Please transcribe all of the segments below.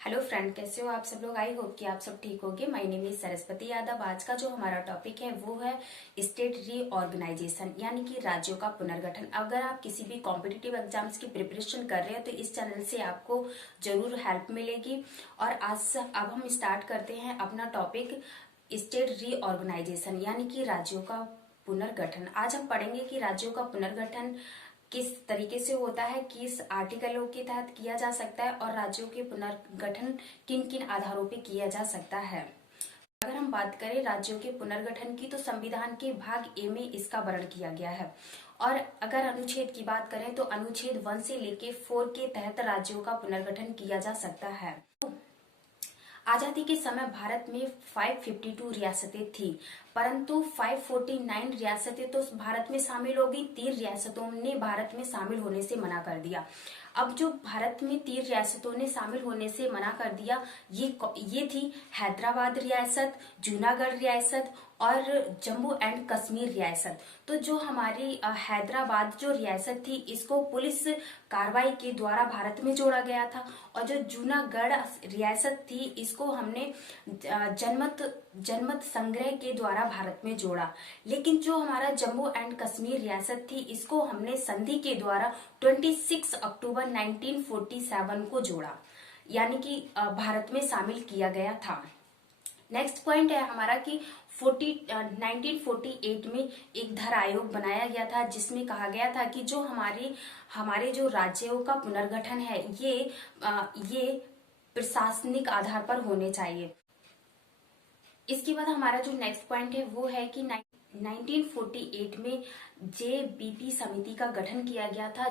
Hello friend, कैसे हो आप सब लोग। आई होप कि आप सब ठीक होगे। My name is Saraswati Yadav. आज का जो हमारा टॉपिक है वो है स्टेट रीऑर्गेनाइजेशन, यानी कि राज्यों का पुनर्गठन। अगर आप किसी भी कॉम्पिटिटिव एग्जाम्स की प्रिपरेशन कर रहे हैं तो इस चैनल से आपको जरूर हेल्प मिलेगी। और अब हम स्टार्ट करते हैं अपना टॉपिक स्टेट रीऑर्गेनाइजेशन, यानी कि राज्यों का पुनर्गठन। आज हम पढ़ेंगे कि राज्यों का पुनर्गठन किस तरीके से होता है, किस आर्टिकलों के तहत किया जा सकता है और राज्यों के पुनर्गठन किन किन आधारों पर किया जा सकता है। अगर हम बात करें राज्यों के पुनर्गठन की तो संविधान के भाग ए में इसका वर्णन किया गया है। और अगर अनुच्छेद की बात करें तो अनुच्छेद 1 से लेके 4 के तहत राज्यों का पुनर्गठन किया जा सकता है। आजादी के समय भारत में 552 रियासतें थी, परंतु 549 रियासतें तो भारत में शामिल हो गई। 3 रियासतों ने भारत में शामिल होने से मना कर दिया। अब जो भारत में 3 रियासतों ने शामिल होने से मना कर दिया, ये थी हैदराबाद रियासत, जूनागढ़ रियासत और जम्मू एंड कश्मीर रियासत। तो जो हमारी हैदराबाद जो रियासत थी, इसको पुलिस कार्रवाई के द्वारा भारत में जोड़ा गया था। और जो जूनागढ़ रियासत थी, इसको हमने जनमत संग्रह के द्वारा भारत में जोड़ा। लेकिन जो हमारा जम्मू एंड कश्मीर रियासत थी, इसको हमने संधि के द्वारा 26 अक्टूबर 1947 को जोड़ा, यानी कि भारत में शामिल किया गया था। नेक्स्ट पॉइंट है हमारा कि 1948 में एक धर आयोग बनाया गया था, जिसमें कहा गया था कि जो हमारे जो राज्यों का पुनर्गठन है ये प्रशासनिक आधार पर होने चाहिए। इसके बाद हमारा जो नेक्स्ट पॉइंट है वो है कि 1948 में जेबीपी समिति का गठन किया गया था,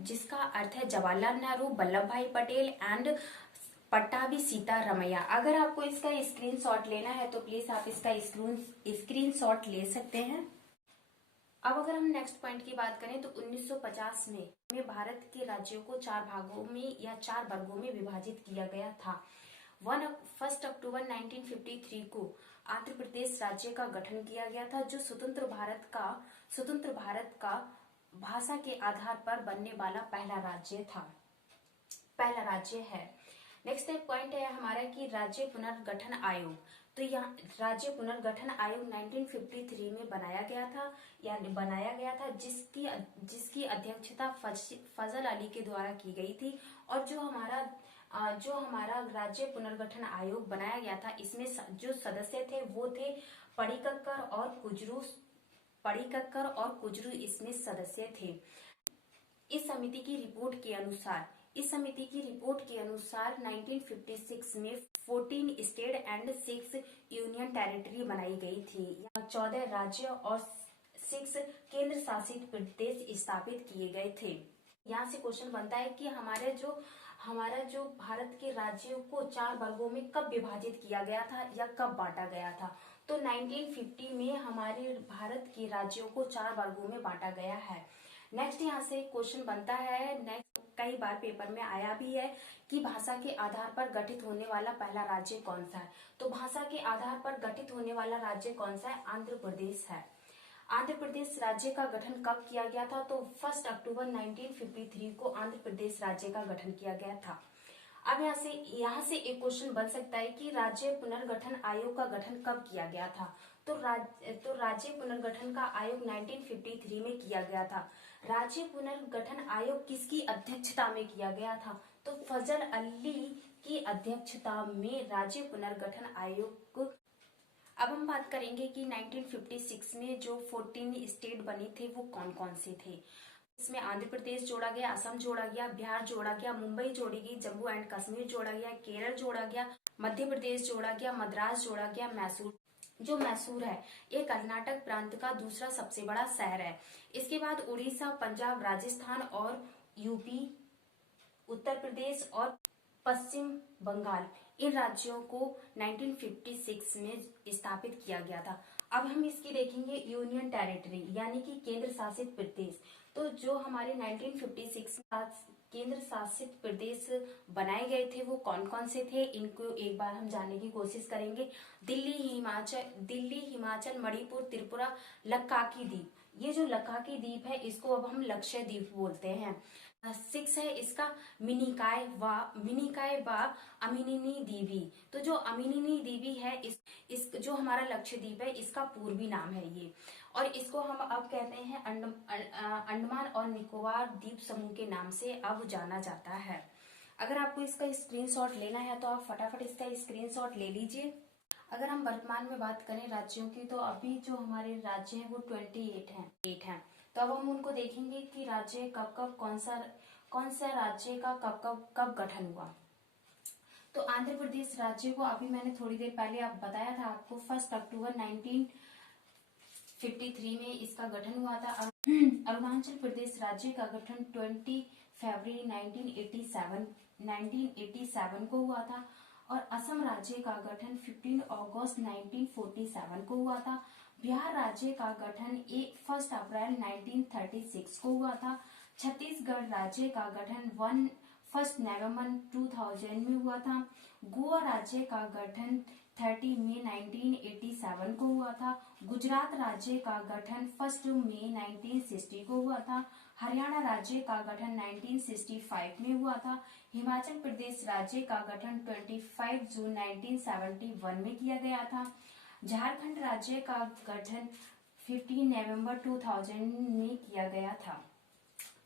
जिसका अर्थ है जवाहरलाल नेहरू, वल्लभ भाई पटेल एंड पट्टाभी सीतारमैया। अगर आपको इसका स्क्रीनशॉट लेना है तो प्लीज आप इसका स्क्रीनशॉट ले सकते हैं। अब अगर हम नेक्स्ट पॉइंट की बात करें तो 1950 में भारत के राज्यों को 4 भागों में या 4 वर्गों में विभाजित किया गया था। 1 अक्टूबर 1953 को आंध्र प्रदेश राज्य का गठन किया गया था, जो स्वतंत्र भारत का भाषा के आधार पर बनने वाला पहला राज्य है। नेक्स्ट पॉइंट है हमारा कि राज्य पुनर्गठन आयोग। तो यहाँ राज्य पुनर्गठन आयोग 1953 में बनाया गया था, जिसकी अध्यक्षता फजल अली के द्वारा की गई थी। और जो हमारा राज्य पुनर्गठन आयोग बनाया गया था, इसमें जो सदस्य थे वो थे पडिक्कर और कुजरू इसमें सदस्य थे। इस समिति की रिपोर्ट के अनुसार 1956 में 14 स्टेट एंड 6 यूनियन टेरिटरी बनाई गई थी। 14 राज्य और 6 केंद्र शासित प्रदेश स्थापित किए गए थे। यहाँ से क्वेश्चन बनता है कि हमारा जो भारत के राज्यों को 4 वर्गों में कब विभाजित किया गया था या कब बांटा गया था। तो 1950 में हमारे भारत के राज्यों को 4 वर्गों में बांटा गया है। नेक्स्ट यहाँ से क्वेश्चन बनता है, नेक्स्ट कई बार पेपर में आया भी है कि भाषा के आधार पर गठित होने वाला पहला राज्य कौन सा है। तो भाषा के आधार पर गठित होने वाला राज्य कौन सा है? आंध्र प्रदेश है। आंध्र प्रदेश राज्य का गठन कब किया गया था? तो 1 अक्टूबर 1953 को आंध्र प्रदेश राज्य का गठन किया गया था। अब यहाँ से एक क्वेश्चन बन सकता है कि राज्य पुनर्गठन आयोग का गठन कब किया गया था। तो राज्य पुनर्गठन का आयोग 1953 में किया गया था। राज्य पुनर्गठन आयोग किसकी अध्यक्षता में किया गया था? तो फजल अली की अध्यक्षता में राज्य पुनर्गठन आयोग। अब हम बात करेंगे कि 1956 में जो 14 स्टेट बने थे वो कौन कौन से थे। इसमें आंध्र प्रदेश जोड़ा गया, असम जोड़ा गया, बिहार जोड़ा गया, मुंबई जोड़ी गई, जम्मू एंड कश्मीर जोड़ा गया, केरल जोड़ा गया, मध्य प्रदेश जोड़ा गया, मद्रास जोड़ा गया, मैसूर। जो मैसूर है ये कर्नाटक प्रांत का दूसरा सबसे बड़ा शहर है। इसके बाद उड़ीसा, पंजाब, राजस्थान और यूपी, उत्तर प्रदेश और पश्चिम बंगाल, इन राज्यों को 1956 में स्थापित किया गया था। अब हम इसकी देखेंगे यूनियन टेरिटरी, यानी कि केंद्र शासित प्रदेश। तो जो हमारे 1956 केंद्र शासित प्रदेश बनाए गए थे वो कौन कौन से थे, इनको एक बार हम जानने की कोशिश करेंगे। दिल्ली, हिमाचल, मणिपुर, त्रिपुरा, लक्काकी द्वीप। ये जो लक्काकी द्वीप है इसको अब हम लक्षद्वीप बोलते हैं। 6 है इसका मिनिकाय व अमिनिनी द्वीपी। तो जो अमिनिनी द्वीपी है इस जो हमारा लक्षद्वीप है इसका पूर्वी नाम है ये, और इसको हम अब कहते हैं अंडमान और निकोबार द्वीप समूह के नाम से अब जाना जाता है। अगर आपको इसका स्क्रीनशॉट लेना है तो आप फटाफट इसका स्क्रीनशॉट ले लीजिए। अगर हम वर्तमान में बात करें राज्यों की, तो अभी जो हमारे राज्य हैं वो 28 हैं। तो अब हम उनको देखेंगे कि राज्य कब कौन सा राज्य का कब गठन हुआ। तो आंध्र प्रदेश राज्य को अभी मैंने थोड़ी देर पहले आप बताया था आपको 1 अक्टूबर 1953 में इसका गठन हुआ था। अरुणाचल प्रदेश राज्य का गठन 20 फरवरी 1987 को हुआ था, और असम राज्य का गठन 15 अगस्त 1947 को हुआ था। बिहार राज्य का गठन 1 अप्रैल 1936 को हुआ था। छत्तीसगढ़ राज्य का गठन 1 नवंबर 2000 में हुआ था। गोवा राज्य का गठन 30 मई 1987 को हुआ था। गुजरात राज्य का गठन 1 मई 1960 को हुआ था। हरियाणा राज्य का गठन 1965 में हुआ था। हिमाचल प्रदेश राज्य का गठन 25 जून 1971 में किया गया था। झारखंड राज्य का गठन 15 नवंबर 2000 में किया गया था।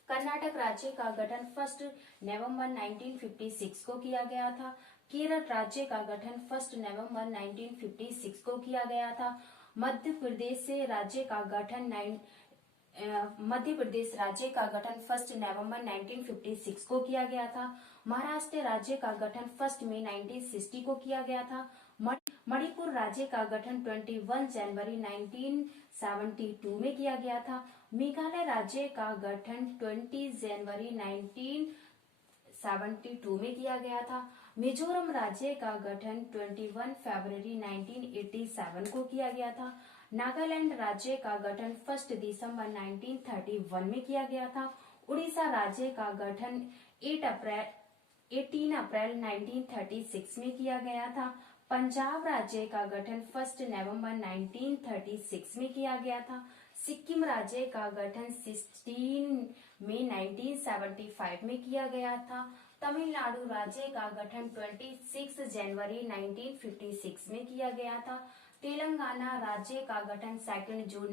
कर्नाटक राज्य का गठन 1 नवंबर 1956 को किया गया था। केरल राज्य का गठन 1 नवंबर 1956 को किया गया था। मध्य प्रदेश राज्य का गठन 1 नवंबर 1956 को किया गया था। महाराष्ट्र राज्य का गठन 1 मई 1960 को किया गया था। मणिपुर राज्य का गठन 21 जनवरी 1972 में किया गया था। मेघालय राज्य का गठन 20 जनवरी 1972 में किया गया था। मिजोरम राज्य का गठन 21 फरवरी 1987 को किया गया था। नागालैंड राज्य का गठन 1 दिसंबर 1931 में किया गया था। उड़ीसा राज्य का गठन 18 अप्रैल 1936 में किया गया था। पंजाब राज्य का गठन 1 नवंबर 1936 में किया गया था। सिक्किम राज्य का गठन 16 मई 1975 में किया गया था। तमिलनाडु राज्य का गठन 26 जनवरी 1956 में किया गया था। तेलंगाना राज्य का गठन 2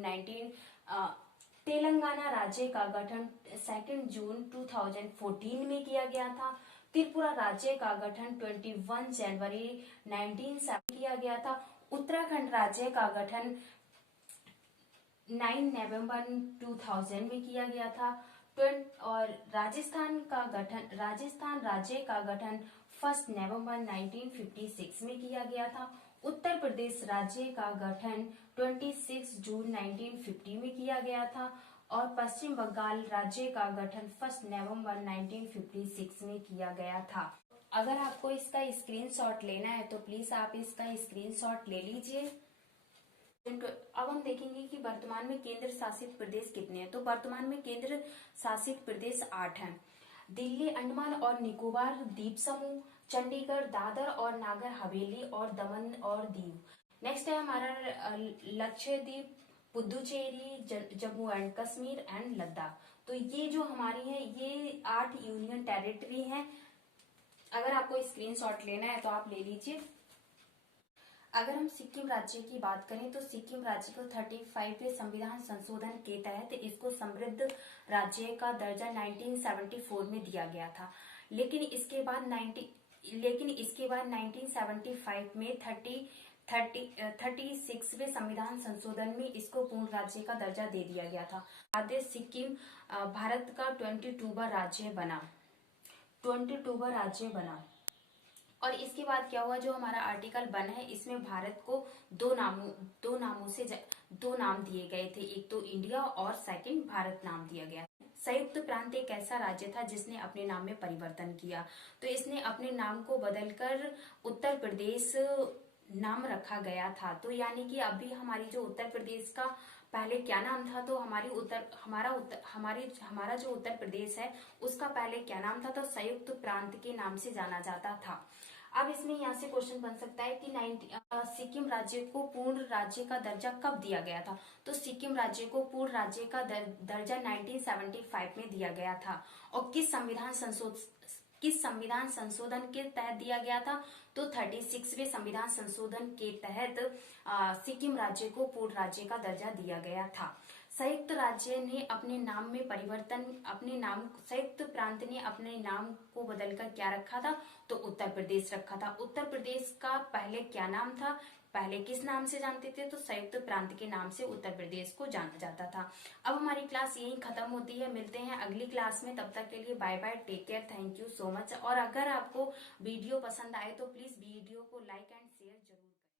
जून 2014 में किया गया था। त्रिपुरा राज्य का गठन 21 जनवरी 1970 किया गया था। उत्तराखंड राज्य का गठन 9 नवंबर 2000 में किया गया था। और राजस्थान राज्य का गठन 1 नवंबर 1956 में किया गया था। उत्तर प्रदेश राज्य का गठन 26 जून 1950 में किया गया था, और पश्चिम बंगाल राज्य का गठन 1 नवंबर 1956 में किया गया था। अगर आपको इसका स्क्रीनशॉट लेना है तो प्लीज आप इसका स्क्रीनशॉट ले लीजिए। अब हम देखेंगे कि वर्तमान में केंद्र शासित प्रदेश कितने हैं। तो वर्तमान में केंद्र शासित प्रदेश 8 हैं। दिल्ली, अंडमान और निकोबार द्वीप समूह, चंडीगढ़, दादर और नागर हवेली और दमन और दीव। नेक्स्ट है हमारा लक्षद्वीप, पुदुचेरी, जम्मू एंड कश्मीर एंड लद्दाख। तो ये जो हमारी है ये 8 यूनियन टेरिटरी हैं। अगर आपको स्क्रीनशॉट लेना है तो आप ले लीजिए। अगर हम सिक्किम राज्य की बात करें तो सिक्किम राज्य को 35वें संविधान संशोधन के तहत इसको समृद्ध राज्य का दर्जा 1974 में दिया गया था, लेकिन इसके बाद 1975 में 36वें संविधान संशोधन में इसको पूर्ण राज्य का दर्जा दे दिया गया था। आदेश सिक्किम भारत का 22वां राज्य बना। और इसके बाद क्या हुआ, जो हमारा आर्टिकल 1 है इसमें भारत को दो नाम दिए गए थे, एक तो इंडिया और सेकंड भारत नाम दिया गया। संयुक्त प्रांत एक ऐसा राज्य था जिसने अपने नाम में परिवर्तन किया, तो इसने अपने नाम को बदलकर उत्तर प्रदेश नाम रखा गया था। तो यानी कि अभी हमारी जो उत्तर प्रदेश का पहले क्या नाम था, तो हमारा जो उत्तर प्रदेश है उसका पहले क्या नाम था, तो संयुक्त प्रांत के नाम से जाना जाता था। अब इसमें यहाँ से क्वेश्चन बन सकता है कि सिक्किम राज्य को पूर्ण राज्य का दर्जा कब दिया गया था। तो सिक्किम राज्य को पूर्ण राज्य का दर्जा 1975 में दिया गया था। और किस संविधान संशोधन के तहत दिया गया था। तो 36वें संविधान संशोधन के तहत सिक्किम राज्य को पूर्ण राज्य का दर्जा दिया गया था। संयुक्त राज्य ने अपने नाम में परिवर्तन, संयुक्त प्रांत ने अपने नाम को बदलकर क्या रखा था। तो उत्तर प्रदेश रखा था। उत्तर प्रदेश का पहले क्या नाम था, पहले किस नाम से जानते थे। तो संयुक्त प्रांत के नाम से उत्तर प्रदेश को जाना जाता था। अब हमारी क्लास यही खत्म होती है। मिलते हैं अगली क्लास में, तब तक के लिए bye bye, take care, thank you so much. और अगर आपको वीडियो पसंद आए तो प्लीज वीडियो को लाइक एंड शेयर